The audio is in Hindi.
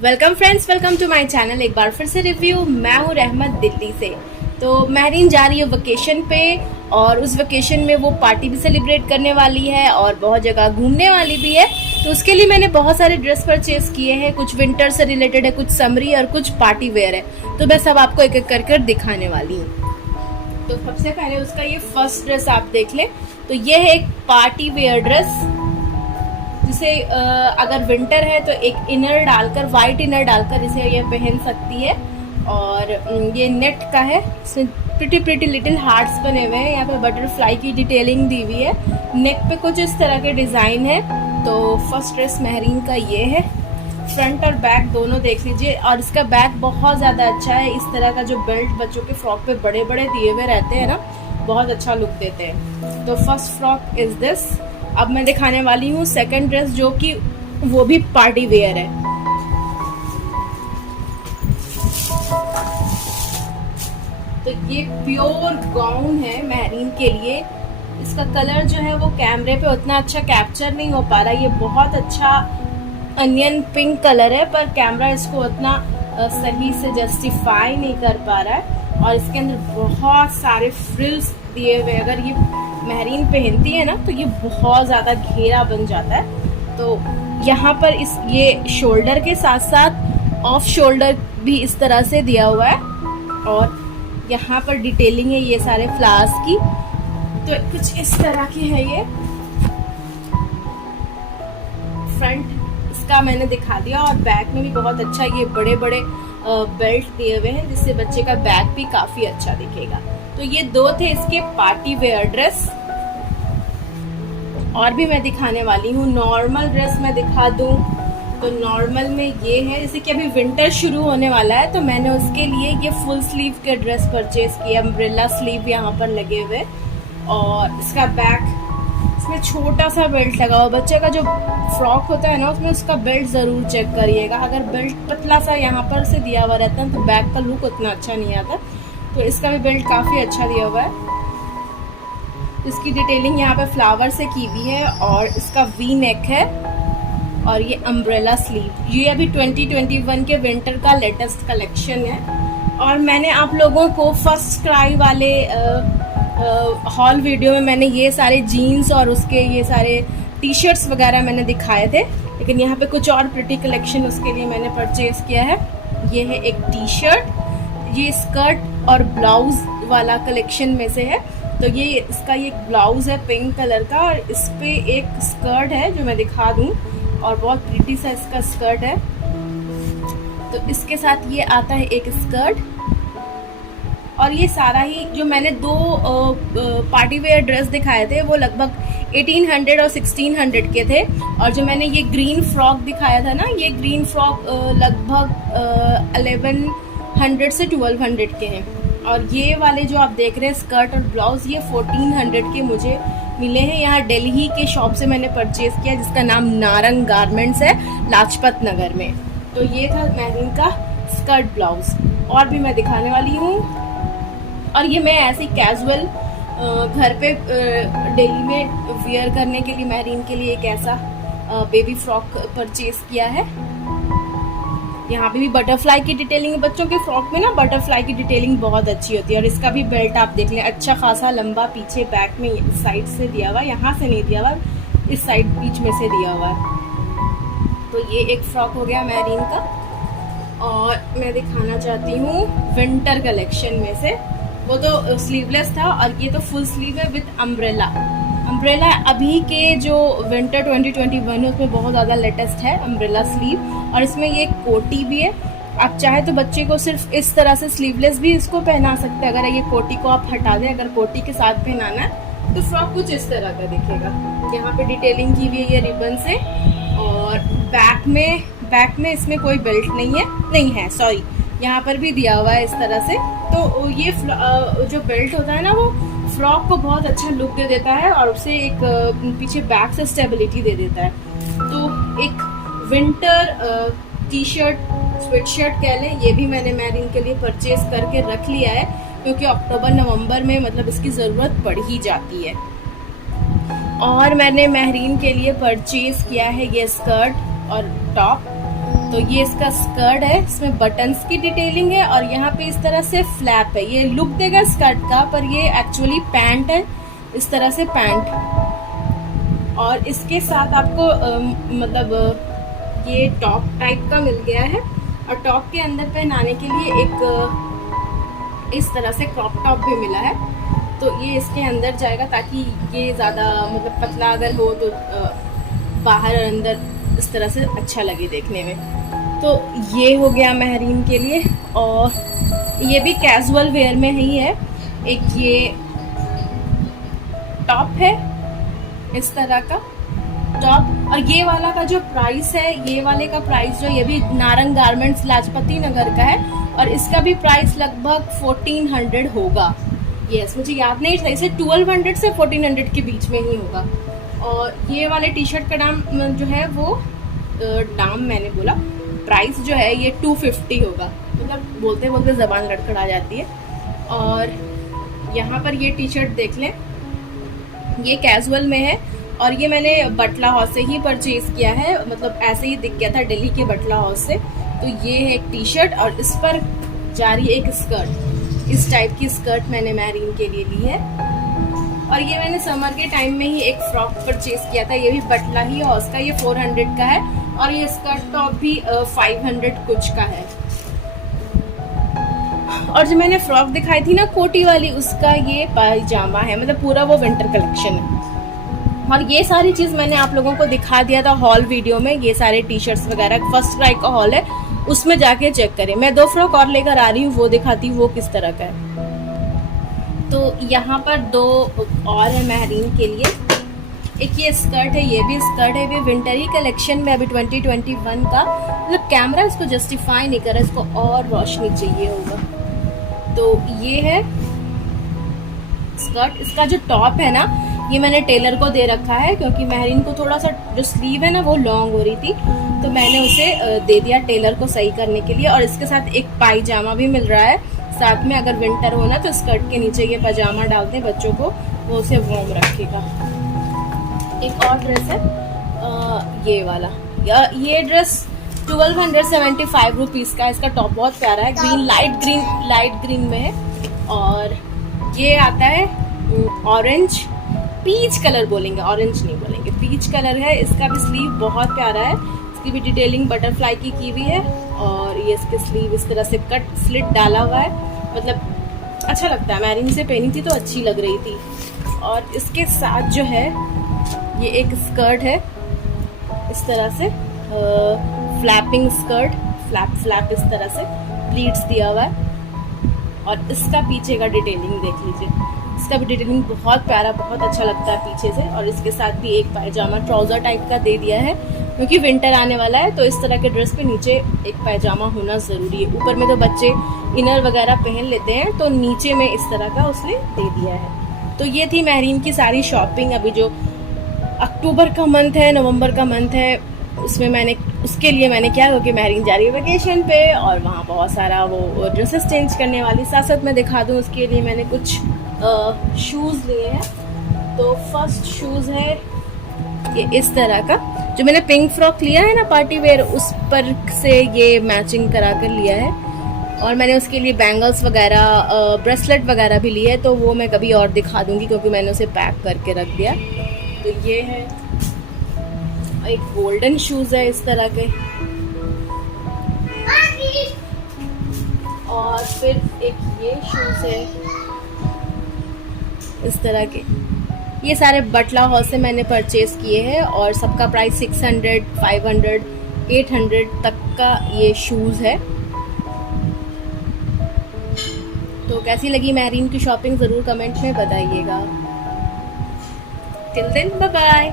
Welcome friends, welcome to my channel. एक बार फिर से रिव्यू। मैं हूँ रहमत दिल्ली से। तो महरीन जा रही है वेकेशन पे और उस वेकेशन में वो पार्टी भी सेलिब्रेट करने वाली है और बहुत जगह घूमने वाली भी है। तो उसके लिए मैंने बहुत सारे ड्रेस परचेज किए हैं। कुछ विंटर से रिलेटेड है, कुछ समरी और कुछ पार्टी वेयर है। तो मैं सब आपको एक एक कर दिखाने वाली हूँ। तो सबसे पहले उसका ये फर्स्ट ड्रेस आप देख लें। तो ये है एक पार्टी वेयर ड्रेस, जिसे अगर विंटर है तो एक इनर डालकर, वाइट इनर डालकर इसे ये पहन सकती है। और ये नेट का है। इसमें प्रिटी लिटिल हार्ट्स बने हुए हैं। यहाँ पे बटरफ्लाई की डिटेलिंग दी हुई है। नेक पे कुछ इस तरह के डिज़ाइन है। तो फर्स्ट ड्रेस महरीन का ये है। फ्रंट और बैक दोनों देख लीजिए। और इसका बैक बहुत ज़्यादा अच्छा है। इस तरह का जो बेल्ट बच्चों के फ्रॉक पे बड़े बड़े दिए हुए रहते हैं ना, बहुत अच्छा लुक देते हैं। तो फर्स्ट फ्रॉक इज दिस। अब मैं दिखाने वाली हूँ सेकंड ड्रेस, जो कि वो भी पार्टी वेयर है। तो ये प्योर गाउन है महरीन के लिए। इसका कलर जो है वो कैमरे पे उतना अच्छा कैप्चर नहीं हो पा रहा है। ये बहुत अच्छा अनियन पिंक कलर है, पर कैमरा इसको उतना सही से जस्टिफाई नहीं कर पा रहा है। और इसके अंदर बहुत सारे फ्रिल्स दिए हुए। अगर ये महरीन पहनती है ना तो ये बहुत ज़्यादा घेरा बन जाता है। तो यहाँ पर ये शोल्डर के साथ साथ ऑफ शोल्डर भी इस तरह से दिया हुआ है। और यहाँ पर डिटेलिंग है ये सारे फ्लावर्स की। तो कुछ इस तरह की है ये। फ्रंट इसका मैंने दिखा दिया। और बैक में भी बहुत अच्छा ये बड़े बड़े बेल्ट दिए हुए हैं, जिससे बच्चे का बैक भी काफी अच्छा दिखेगा। तो ये दो थे इसके पार्टी वेयर ड्रेस। और भी मैं दिखाने वाली हूँ। नॉर्मल ड्रेस मैं दिखा दूँ तो नॉर्मल में ये है। जैसे कि अभी विंटर शुरू होने वाला है, तो मैंने उसके लिए ये फुल स्लीव के ड्रेस परचेज किया। अम्ब्रेला स्लीव यहाँ पर लगे हुए। और इसका बैक, इसमें छोटा सा बेल्ट लगा हुआ। बच्चे का जो फ्रॉक होता है ना, उसमें उसका बेल्ट ज़रूर चेक करिएगा। अगर बेल्ट पतला सा यहाँ पर से दिया हुआ रहता है तो बैक का लुक उतना अच्छा नहीं आता। तो इसका भी बेल्ट काफ़ी अच्छा दिया हुआ है। इसकी डिटेलिंग यहाँ पे फ्लावर से की हुई है। और इसका वी नेक है। और ये अम्ब्रेला स्लीव। ये अभी 2021 के विंटर का लेटेस्ट कलेक्शन है। और मैंने आप लोगों को फर्स्ट क्राई वाले हॉल वीडियो में मैंने ये सारे जीन्स और उसके ये सारे टी शर्ट्स वगैरह मैंने दिखाए थे। लेकिन यहाँ पे कुछ और प्रिटी कलेक्शन उसके लिए मैंने परचेज किया है। ये है एक टी शर्ट। ये स्कर्ट और ब्लाउज वाला कलेक्शन में से है। तो ये इसका ये ब्लाउज है पिंक कलर का। और इस पे एक स्कर्ट है जो मैं दिखा दूँ। और बहुत प्रिटी सा इसका स्कर्ट है। तो इसके साथ ये आता है एक स्कर्ट। और ये सारा ही जो मैंने दो पार्टी वेयर ड्रेस दिखाए थे वो लगभग 1800 और 1600 के थे। और जो मैंने ये ग्रीन फ्रॉक दिखाया था ना, ये ग्रीन फ्रॉक लगभग 1100 से 1200 के हैं। और ये वाले जो आप देख रहे हैं स्कर्ट और ब्लाउज, ये 1400 के मुझे मिले हैं। यहाँ दिल्ली के शॉप से मैंने परचेज किया, जिसका नाम नारंग गारमेंट्स है, लाजपत नगर में। तो ये था महरीन का स्कर्ट ब्लाउज। और भी मैं दिखाने वाली हूँ। और ये मैं ऐसे कैजुअल घर पे डेली में वियर करने के लिए महरीन के लिए एक ऐसा बेबी फ्रॉक परचेज किया है। यहाँ पे भी बटरफ्लाई की डिटेलिंग है। बच्चों के फ्रॉक में ना बटरफ्लाई की डिटेलिंग बहुत अच्छी होती है। और इसका भी बेल्ट आप देख लें, अच्छा खासा लंबा पीछे बैक में इस साइड से दिया हुआ है। यहाँ से नहीं दिया हुआ, इस साइड बीच में से दिया हुआ है। तो ये एक फ्रॉक हो गया महरीन का। और मैं दिखाना चाहती हूँ विंटर कलेक्शन में से। वो तो स्लीवलेस था और ये तो फुल स्लीव है विद अम्ब्रेला। अम्ब्रेला अभी के जो विंटर 2021 है उसमें बहुत ज़्यादा लेटेस्ट है अम्ब्रेला स्लीव। और इसमें ये कोटी भी है। आप चाहे तो बच्चे को सिर्फ इस तरह से स्लीवलेस भी इसको पहना सकते हैं। अगर ये कोटी को आप हटा दें, अगर कोटी के साथ पहनाना है तो फ्रॉक कुछ इस तरह का दिखेगा। यहाँ पे डिटेलिंग की हुई है ये रिबन से। और बैक में इसमें कोई बेल्ट नहीं है, सॉरी, यहाँ पर भी दिया हुआ है इस तरह से। तो ये जो बेल्ट होता है ना, वो फ्रॉक को बहुत अच्छा लुक दे देता है और उसे एक पीछे बैक से स्टेबिलिटी दे देता है। तो एक winter T shirt, sweat shirt कह लें, ये भी मैंने महरीन के लिए परचेज करके रख लिया है, क्योंकि अक्टूबर नवंबर में मतलब इसकी ज़रूरत पड़ ही जाती है। और मैंने महरीन के लिए परचेज किया है ये स्कर्ट और टॉप। तो ये इसका स्कर्ट है, इसमें बटन्स की डिटेलिंग है और यहाँ पे इस तरह से फ्लैप है। ये लुक देगा स्कर्ट का, पर ये एक्चुअली पैंट है, इस तरह से पैंट। और इसके साथ आपको मतलब ये टॉप टाइप का मिल गया है और टॉप के अंदर पहनाने के लिए एक इस तरह से क्रॉप टॉप भी मिला है। तो ये इसके अंदर जाएगा ताकि ये ज़्यादा मतलब पतला अगर हो तो बाहर और अंदर इस तरह से अच्छा लगे देखने में। तो ये हो गया महरीन के लिए। और ये भी कैजुअल वेयर में ही है। एक ये टॉप है इस तरह का टॉप, और ये वाला का जो प्राइस है, ये वाले का प्राइस जो, ये भी नारंग गारमेंट्स लाजपति नगर का है और इसका भी प्राइस लगभग 1400 होगा। यस, मुझे याद नहीं सही से 1200 से 1400 के बीच में ही होगा। और ये वाले टी शर्ट का दाम जो है वो दाम मैंने बोला, प्राइस जो है ये 250 होगा। मतलब बोलते बोलते ज़बान लड़खड़ा जाती है। और यहाँ पर ये टी शर्ट देख लें, ये कैजुअल में है और ये मैंने बटला हाउस से ही परचेज़ किया है। मतलब ऐसे ही दिख गया था दिल्ली के बटला हाउस से। तो ये है एक टी शर्ट और इस पर जा रही है एक स्कर्ट। इस टाइप की स्कर्ट मैंने मैरीन के लिए ली है। और ये मैंने समर के टाइम में ही एक फ्रॉक परचेज किया था, ये भी बटला ही हाउस का, ये 400 का है और ये स्कर्ट टॉप भी 500 कुछ का है। और जो मैंने फ्रॉक दिखाई थी ना कोटी वाली, उसका ये पायजामा है, मतलब पूरा वो विंटर कलेक्शन है। और ये सारी चीज़ मैंने आप लोगों को दिखा दिया था हॉल वीडियो में। ये सारे टी शर्ट्स वगैरह फर्स्ट क्राई का हॉल है, उसमें जाके चेक करें। मैं 2 फ्रॉक और लेकर आ रही हूँ, वो दिखाती हूँ वो किस तरह का है। तो यहाँ पर 2 और है महरीन के लिए। एक ये स्कर्ट है, ये भी स्कर्ट है, ये विंटरी कलेक्शन में अभी 2021 का। मतलब कैमरा इसको जस्टिफाई नहीं कर रहा, इसको और रोशनी चाहिए होगा। तो ये है स्कर्ट। इसका जो टॉप है ना, ये मैंने टेलर को दे रखा है क्योंकि महरीन को थोड़ा सा जो स्लीव है ना वो लॉन्ग हो रही थी, तो मैंने उसे दे दिया टेलर को सही करने के लिए। और इसके साथ एक पायजामा भी मिल रहा है साथ में। अगर विंटर हो ना तो स्कर्ट के नीचे ये पजामा डालते हैं बच्चों को, वो उसे वार्म रखेगा। एक और ड्रेस है ये वाला, ये ड्रेस 1275 रुपीज़ का। इसका टॉप बहुत प्यारा है, ग्रीन लाइट ग्रीन में है। और ये आता है ऑरेंज पीच कलर, बोलेंगे ऑरेंज नहीं बोलेंगे, पीच कलर है। इसका भी स्लीव बहुत प्यारा है, इसकी भी डिटेलिंग बटरफ्लाई की हुई है। और ये इसके स्लीव इस तरह से कट स्लिट डाला हुआ है, मतलब अच्छा लगता है। मैरीन से पहनी थी तो अच्छी लग रही थी। और इसके साथ जो है ये एक स्कर्ट है इस तरह से, फ्लैपिंग स्कर्ट, फ्लैप इस तरह से प्लीट्स दिया हुआ है। और इसका पीछे का डिटेलिंग देख लीजिए, इसका भी डिटेलिंग बहुत प्यारा, बहुत अच्छा लगता है पीछे से। और इसके साथ भी एक पायजामा ट्राउज़र टाइप का दे दिया है क्योंकि विंटर आने वाला है, तो इस तरह के ड्रेस पे नीचे एक पायजामा होना ज़रूरी है। ऊपर में तो बच्चे इनर वगैरह पहन लेते हैं, तो नीचे में इस तरह का उसने दे दिया है। तो ये थी महरीन की सारी शॉपिंग। अभी जो अक्टूबर का मंथ है, नवंबर का मंथ है, उसमें उसके लिए मैंने क्या, क्योंकि महरीन जा रही है वेकेशन पे और वहाँ बहुत सारा वो ड्रेसेस चेंज करने वाली। साथ साथ मैं दिखा दूँ, उसके लिए मैंने कुछ शूज़ लिए हैं। तो फर्स्ट शूज़ है ये इस तरह का, जो मैंने पिंक फ्रॉक लिया है ना पार्टी वेयर, उस पर से ये मैचिंग करा कर लिया है। और मैंने उसके लिए बैंगल्स वगैरह, ब्रेसलेट वगैरह भी लिए है, तो वो मैं कभी और दिखा दूँगी क्योंकि मैंने उसे पैक करके रख दिया। तो ये है एक गोल्डन शूज़ है इस तरह के। और फिर एक ये शूज़ है इस तरह के। ये सारे बटला हाउस से मैंने परचेज़ किए हैं और सबका प्राइस 600, 500, 800 तक का ये शूज़ है। तो कैसी लगी महरीन की शॉपिंग ज़रूर कमेंट में बताइएगा। Till then bye bye.